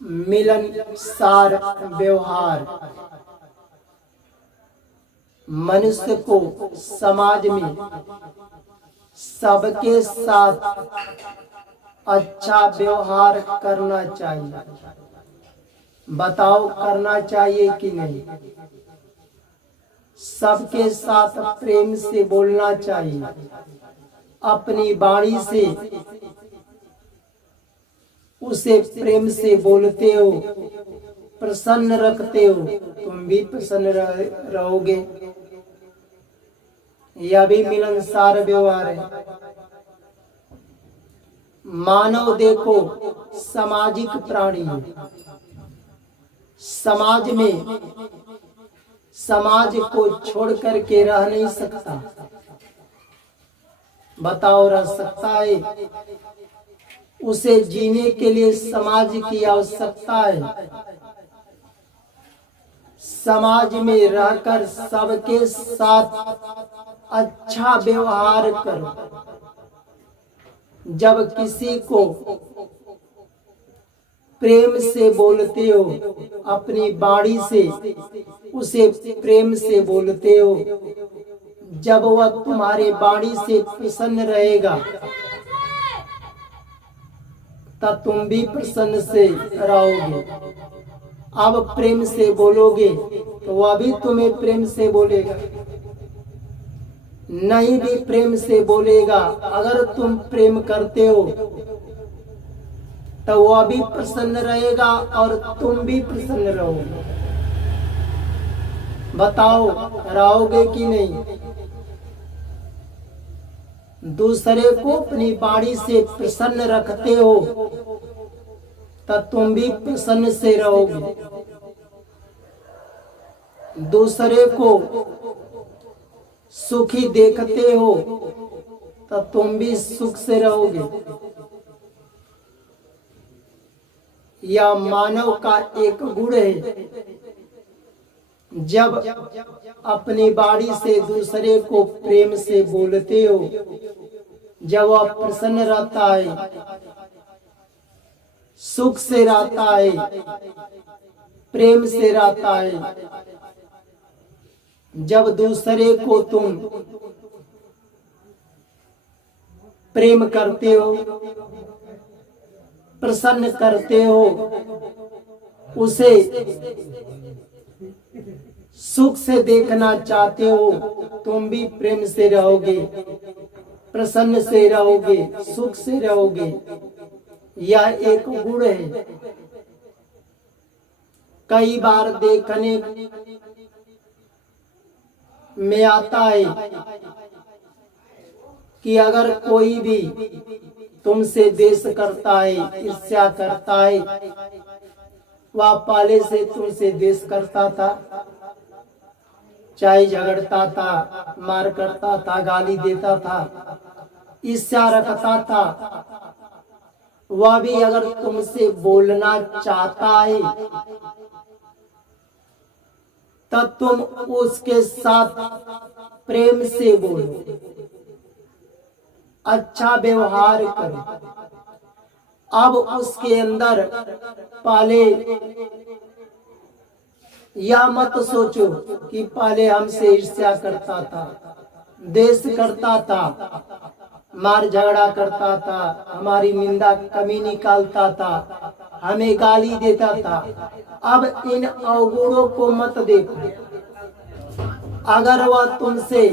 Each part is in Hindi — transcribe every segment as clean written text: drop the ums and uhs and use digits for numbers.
मिलनसार व्यवहार मनुष्य को समाज में सबके साथ अच्छा व्यवहार करना चाहिए। बताओ, करना चाहिए कि नहीं? सबके साथ प्रेम से बोलना चाहिए। अपनी वाणी से उसे प्रेम से बोलते हो, प्रसन्न रखते हो, तुम भी प्रसन्न रहोगे। यह भी मिलनसार व्यवहार है। मानव देखो सामाजिक प्राणी है। समाज में समाज को छोड़ करके रह नहीं सकता। बताओ, रह सकता है? उसे जीने के लिए समाज की आवश्यकता है। समाज में रहकर सबके साथ अच्छा व्यवहार करो। जब किसी को प्रेम से बोलते हो, अपनी वाणी से उसे प्रेम से बोलते हो, जब वह तुम्हारे वाणी से प्रसन्न रहेगा तब तुम भी प्रसन्न से रहोगे। अब प्रेम से बोलोगे तो वह भी तुम्हें प्रेम से बोलेगा। नहीं भी प्रेम से बोलेगा, अगर तुम प्रेम करते हो तो वह भी प्रसन्न रहेगा और तुम भी प्रसन्न रहोगे। बताओ, रहोगे कि नहीं? दूसरे को अपनी वाणी से प्रसन्न रखते हो तब तुम भी प्रसन्न से रहोगे। दूसरे को सुखी देखते हो तब तुम भी सुख से रहोगे। यह मानव का एक गुण है। जब अपनी वाणी से दूसरे को प्रेम से बोलते हो, जब वह प्रसन्न रहता है, सुख से रहता है, प्रेम से रहता है। जब दूसरे को तुम प्रेम करते हो, प्रसन्न करते हो, उसे सुख से देखना चाहते हो, तुम भी प्रेम से रहोगे, प्रसन्न से रहोगे, सुख से रहोगे। यह एक गुण है। कई बार देखने में आता है कि अगर कोई भी तुमसे द्वेष करता है, ईर्ष्या करता है, वह पहले से तुमसे द्वेष करता था, चाहे झगड़ता था, मार करता था, गाली देता था, ईर्ष्या रखता था, वह भी अगर तुमसे बोलना चाहता है तब तुम उसके साथ प्रेम से बोलो, अच्छा व्यवहार करो। अब उसके अंदर पहले यह मत सोचो कि पहले हमसे ईर्ष्या करता था, द्वेष करता था, मार झगड़ा करता था, हमारी निंदा कमी निकालता था, हमें गाली देता था। अब इन अवगुणों को मत देखो। अगर वह तुमसे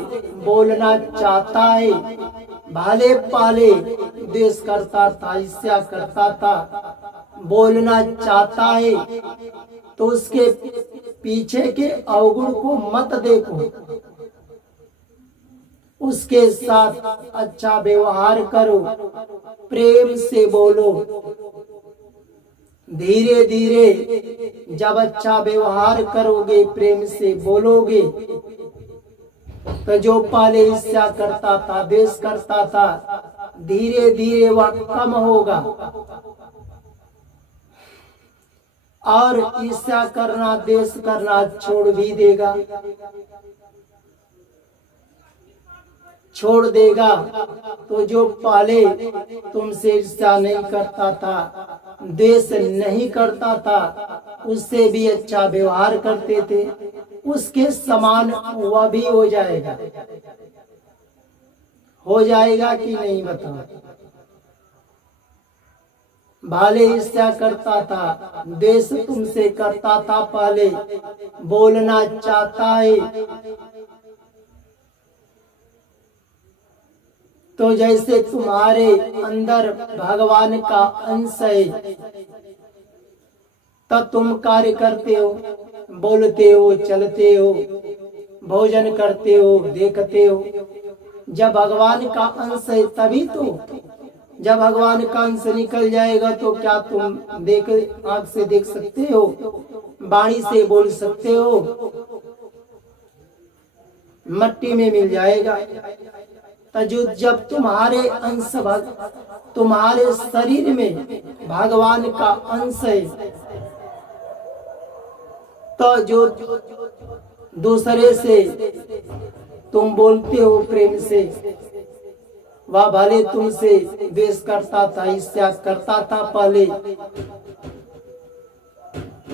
बोलना चाहता है, भले पहले द्वेष करता था, ईर्ष्या करता था, बोलना चाहता है तो उसके पीछे के अवगुण को मत देखो, उसके साथ अच्छा व्यवहार करो, प्रेम से बोलो। धीरे धीरे जब अच्छा व्यवहार करोगे, प्रेम से बोलोगे, तो जो पहले ईर्ष्या करता था, द्वेष करता था, धीरे धीरे वह कम होगा और ईर्ष्या करना, द्वेष करना छोड़ भी देगा। छोड़ देगा तो जो पहले तुमसे ईर्ष्या नहीं करता था, द्वेष नहीं करता था, उससे भी अच्छा व्यवहार करते थे, उसके समान वह भी हो जाएगा। हो जाएगा कि नहीं बताओ? भले ईर्ष्या करता था, द्वेष तुमसे करता था, पहले बोलना चाहता है तो जैसे तुम्हारे अंदर भगवान का अंश है, तब तुम कार्य करते हो, बोलते हो, चलते हो, भोजन करते हो, देखते हो। जब भगवान का अंश है तभी तो। जब भगवान का अंश निकल जाएगा तो क्या तुम देख आंख से देख सकते हो, वाणी से बोल सकते हो? मट्टी में मिल जाएगा। तो जब तुम्हारे अंश तुम्हारे शरीर में भगवान का अंश है, तो जो दूसरे से तुम बोलते हो प्रेम से, वह भले तुमसे द्वेष करता था, ईर्ष्या करता था, पहले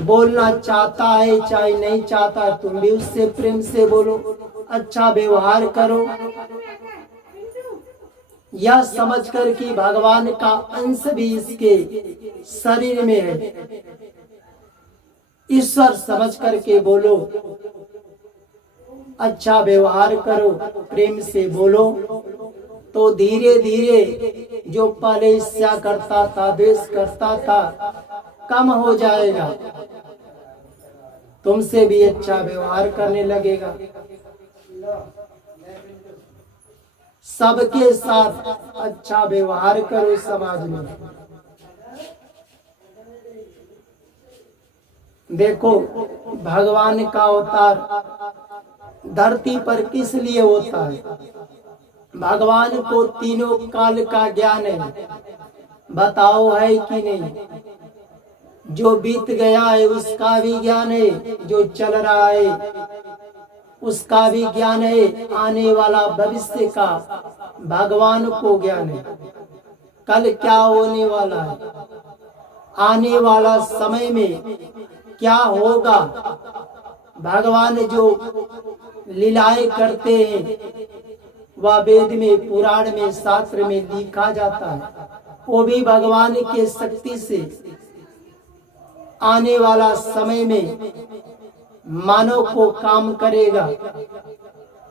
बोलना चाहता है चाहे नहीं चाहता, तुम भी उससे प्रेम से बोलो, अच्छा व्यवहार करो, यह समझकर कि भगवान का अंश भी इसके शरीर में है, ईश्वर समझ करके बोलो, अच्छा व्यवहार करो, प्रेम से बोलो, तो धीरे धीरे जो पहले ईर्ष्या करता था, द्वेष करता था, कम हो जाएगा, तुमसे भी अच्छा व्यवहार करने लगेगा। सबके साथ अच्छा व्यवहार करो समाज में। देखो, भगवान का अवतार धरती पर किस लिए होता है? भगवान को तीनों काल का ज्ञान है, बताओ है कि नहीं? जो बीत गया है उसका भी ज्ञान है, जो चल रहा है उसका भी ज्ञान है, आने वाला भविष्य का भगवान को ज्ञान है। कल क्या होने वाला है, आने वाला समय में क्या होगा, भगवान जो लीलाएं करते हैं वह वेद में, पुराण में, शास्त्र में लिखा जाता है। वो भी भगवान के शक्ति से आने वाला समय में मानव को काम करेगा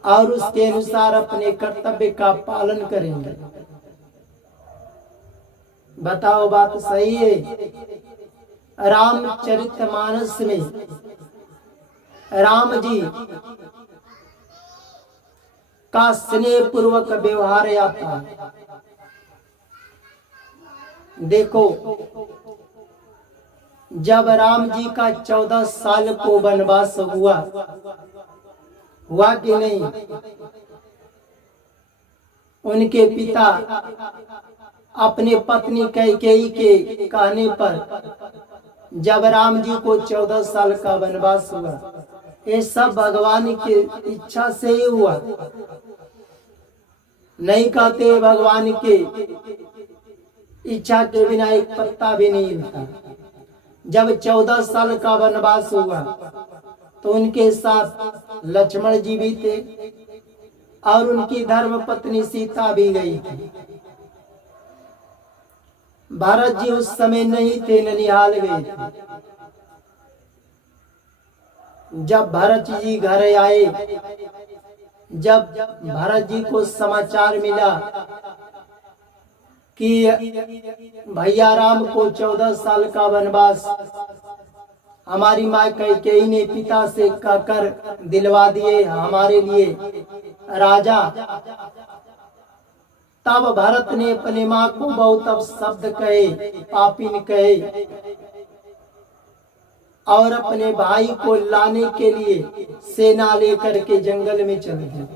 और उसके अनुसार अपने कर्तव्य का पालन करेंगे। बताओ, बात सही है? रामचरितमानस में राम जी का स्नेह पूर्वक व्यवहार आता है। देखो, जब राम जी का 14 साल को वनवास हुआ कि नहीं? उनके पिता अपने पत्नी कैकेयी के कहने पर जब राम जी को 14 साल का वनवास हुआ, ये सब भगवान की इच्छा से ही हुआ। नहीं कहते भगवान के इच्छा के बिना एक पत्ता भी नहीं हिलता। जब 14 साल का वनवास हुआ तो उनके साथ लक्ष्मण जी भी थे और उनकी धर्म पत्नी सीता भी गई थी। भरत जी उस समय नहीं थे, ननिहाल गए थे। जब भरत जी घर आए, जब भरत जी को समाचार मिला कि भैया राम को 14 साल का वनवास हमारी माँ कैकेयी ने पिता से कहकर दिलवा दिए हमारे लिए राजा, तब भरत ने अपने माँ को बहुत अपशब्द कहे, पापिन कहे और अपने भाई को लाने के लिए सेना लेकर के जंगल में चले गए।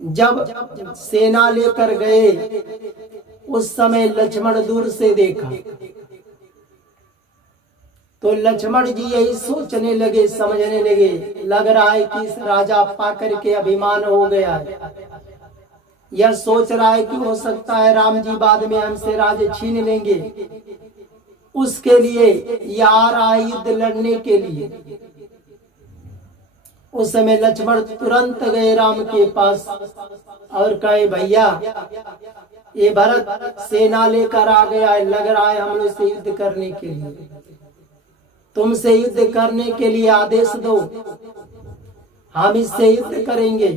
जब सेना लेकर गए उस समय लक्ष्मण दूर से देखा तो लक्ष्मण जी यही सोचने लगे, समझने लगे, लग रहा है कि इस राजा पाकर के अभिमान हो गया है। यह सोच रहा है कि हो सकता है राम जी बाद में हमसे राज्य छीन लेंगे, उसके लिए यार आए युद्ध लड़ने के लिए। उस समय लक्ष्मण तुरंत गए राम के पास और कहे, भैया ये भरत सेना लेकर आ गया है, लग रहा है हम लोग से युद्ध करने के लिए, तुमसे युद्ध करने के लिए आदेश दो, हम इससे युद्ध करेंगे।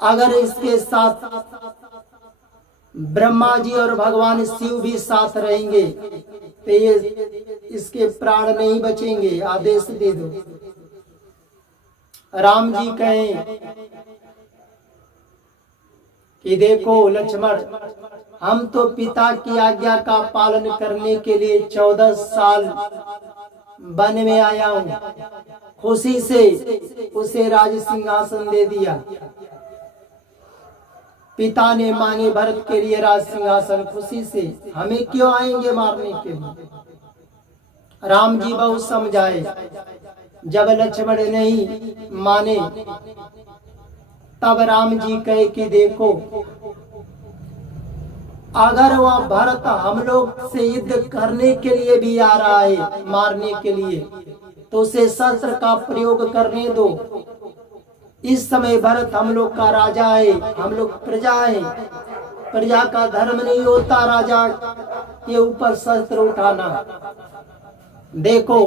अगर इसके साथ ब्रह्मा जी और भगवान शिव भी साथ रहेंगे तो ये इसके प्राण नहीं बचेंगे, आदेश दे दो। राम जी कहें कि देखो लक्ष्मण, हम तो पिता की आज्ञा का पालन करने के लिए 14 साल वन में आया हूँ, खुशी से उसे राज सिंहासन दे दिया। पिता ने मांगे भरत के लिए राज सिंहासन, खुशी से, हमें क्यों आएंगे मारने के लिए। राम जी बहुत समझाए, जब लक्ष्मण नहीं माने तब राम जी कहे कि देखो, अगर वह भरत हम लोग से युद्ध करने के लिए भी आ रहा है, मारने के लिए, तो उसे शस्त्र का प्रयोग करने दो। इस समय भरत हम लोग का राजा है, हम लोग प्रजा है, प्रजा का धर्म नहीं होता राजा के ऊपर शस्त्र उठाना। देखो,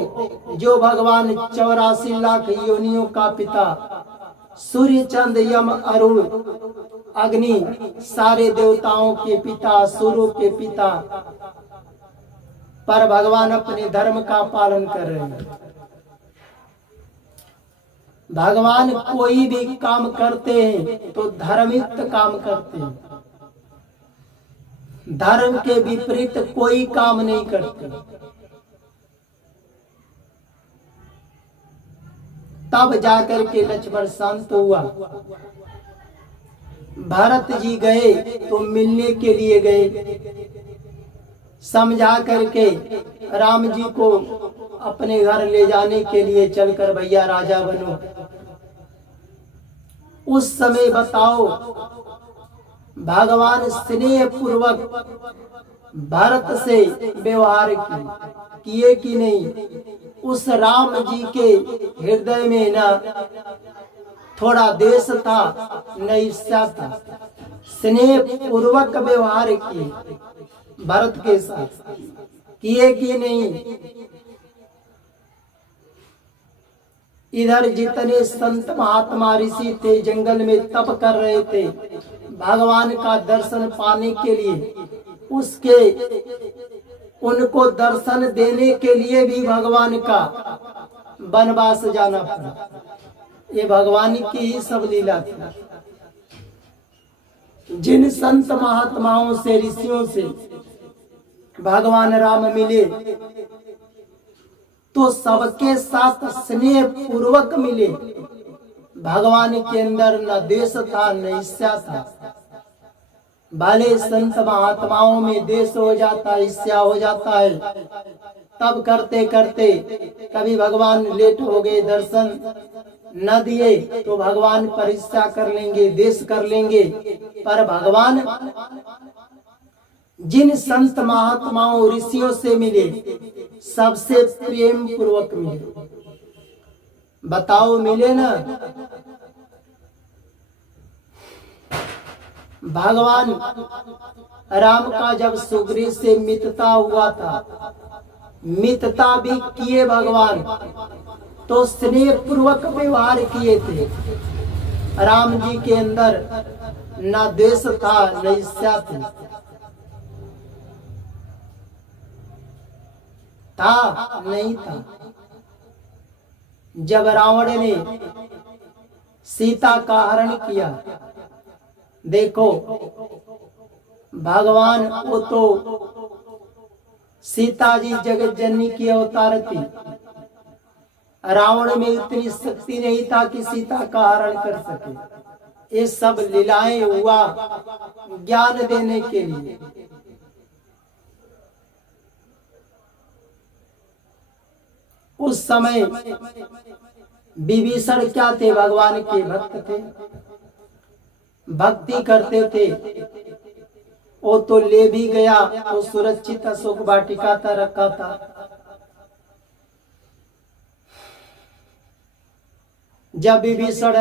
जो भगवान 84 लाख योनियों का पिता, सूर्य चंद यम अरुण अग्नि, सारे देवताओं के पिता, सूर्यों के पिता, पर भगवान अपने धर्म का पालन कर रहे हैं। भगवान कोई भी काम करते हैं तो धर्मयुक्त काम करते हैं, धर्म के विपरीत कोई काम नहीं करते। तब जाकर के लक्ष्मण शांत हुआ। भरत जी गए तो मिलने के लिए गए, समझा करके राम जी को अपने घर ले जाने के लिए चलकर, भैया राजा बनो। उस समय बताओ, भगवान स्नेह पूर्वक भरत से व्यवहार किए कि नहीं। उस राम जी के हृदय में न थोड़ा देश था न ईर्ष्या था, स्नेह पूर्वक व्यवहार किए भरत के साथ, किए कि नहीं। इधर जितने संत महात्मा ऋषि थे जंगल में तप कर रहे थे भगवान का दर्शन पाने के लिए, उसके उनको दर्शन देने के लिए भी भगवान का वनवास जाना पड़ा। ये भगवान की ही सब लीला थी। जिन संत महात्माओं से, ऋषियों से भगवान राम मिले तो सबके साथ स्नेह पूर्वक मिले। भगवान के अंदर न द्वेष था न ईर्ष्या था। भले संत महात्माओं में द्वेष हो जाता, ईर्ष्या हो जाता है, तब करते करते कभी भगवान लेट हो गए, दर्शन न दिए तो भगवान पर ईर्ष्या कर लेंगे, द्वेष कर लेंगे। पर भगवान जिन संत महात्माओं ऋषियों से मिले सबसे प्रेम पूर्वक मिले। बताओ, मिले ना। भगवान राम का जब सुग्रीव से मित्रता हुआ था, मित्रता भी किए भगवान, तो स्नेह पूर्वक व्यवहार किए थे। राम जी के अंदर न द्वेष था न ईर्ष्या थी। था नहीं था। जब रावण ने सीता का हरण किया, देखो भगवान, वो तो सीता जी जगत जननी की अवतार थी। रावण में इतनी शक्ति नहीं था कि सीता का हरण कर सके। ये सब लीलाएं हुआ ज्ञान देने के लिए। उस समय विभीषण क्या थे? भगवान के भक्त थे, भक्ति करते थे। वो तो ले भी गया तो सुरक्षित अशोक वाटिका था रखा था। जब विभीषण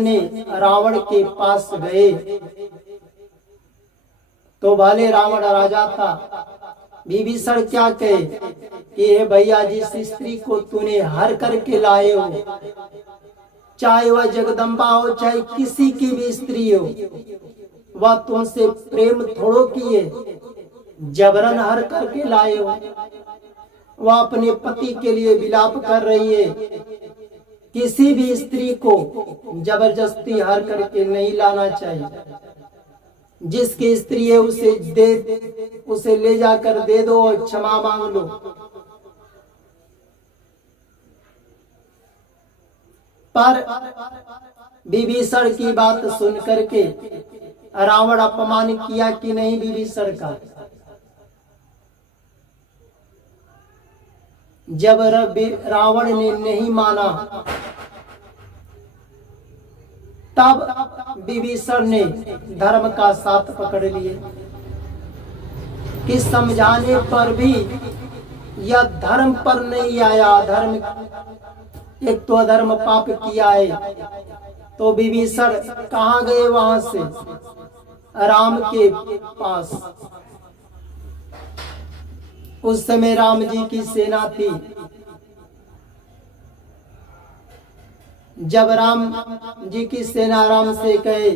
ने रावण के पास गए तो भले रावण राजा था, विभीषण क्या कहे कि हे भैया, जिस स्त्री को तूने हर करके लाए हो, चाहे वह जगदम्बा हो चाहे किसी की भी स्त्री हो, वह तुमसे प्रेम थोड़ो किए, जबरन हर करके लाए हो। वह अपने पति के लिए विलाप कर रही है। किसी भी स्त्री को जबरदस्ती हर करके नहीं लाना चाहिए। जिसकी स्त्री है उसे ले जाकर दे दो और क्षमा मांग लो। पर विभीषण की बात सुन करके रावण अपमान किया कि नहीं विभीषण का। जब रावण ने नहीं माना तब विभीषण ने धर्म का साथ पकड़ लिए कि समझाने पर भी यह धर्म पर नहीं आया। धर्म एक तो अधर्म पाप किया है। तो विभीषण कहाँ गए? वहां से राम के पास। उस समय राम जी की सेना थी। जब राम जी की सेना राम से कहे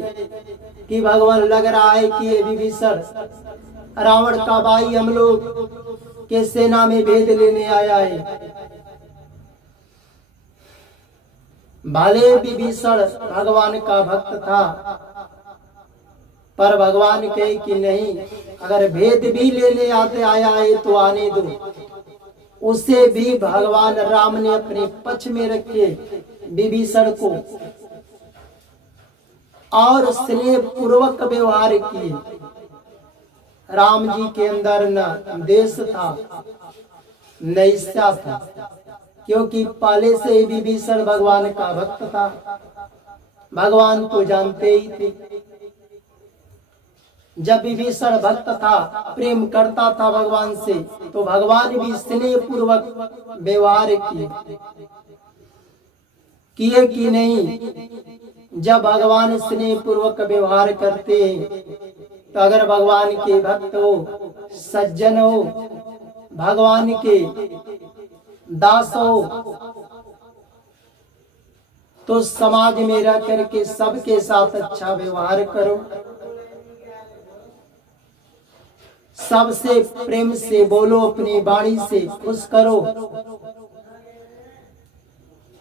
कि भगवान, लग रहा है कि ये विभीषण रावण का भाई हम लोग के सेना में भेद लेने आया है। भले विभीषण भगवान का भक्त था, पर भगवान कहे कि नहीं, अगर भेद भी लेने आया है तो आने दो। उसे भी भगवान राम ने अपने पक्ष में रखे विभीषण को और स्नेह पूर्वक व्यवहार किए। राम जी के अंदर न देश था न ईर्ष्या था, क्योंकि पहले से ही विभीषण भगवान का भक्त था। भगवान को जानते ही थे। जब विभीषण भक्त था, प्रेम करता था भगवान से, तो भगवान भी स्नेह पूर्वक व्यवहार किए कि नहीं। जब भगवान स्नेह पूर्वक व्यवहार करते हैं तो अगर भगवान के भक्त हो, सज्जन हो, भगवान के दास हो, तो समाज में रह करके सबके साथ अच्छा व्यवहार करो। सबसे प्रेम से बोलो, अपनी वाणी से खुश करो,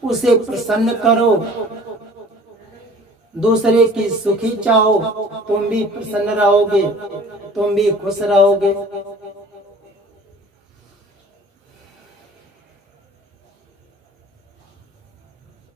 उसे प्रसन्न करो, दूसरे की सुखी चाहो, तुम भी प्रसन्न रहोगे, तुम भी खुश रहोगे।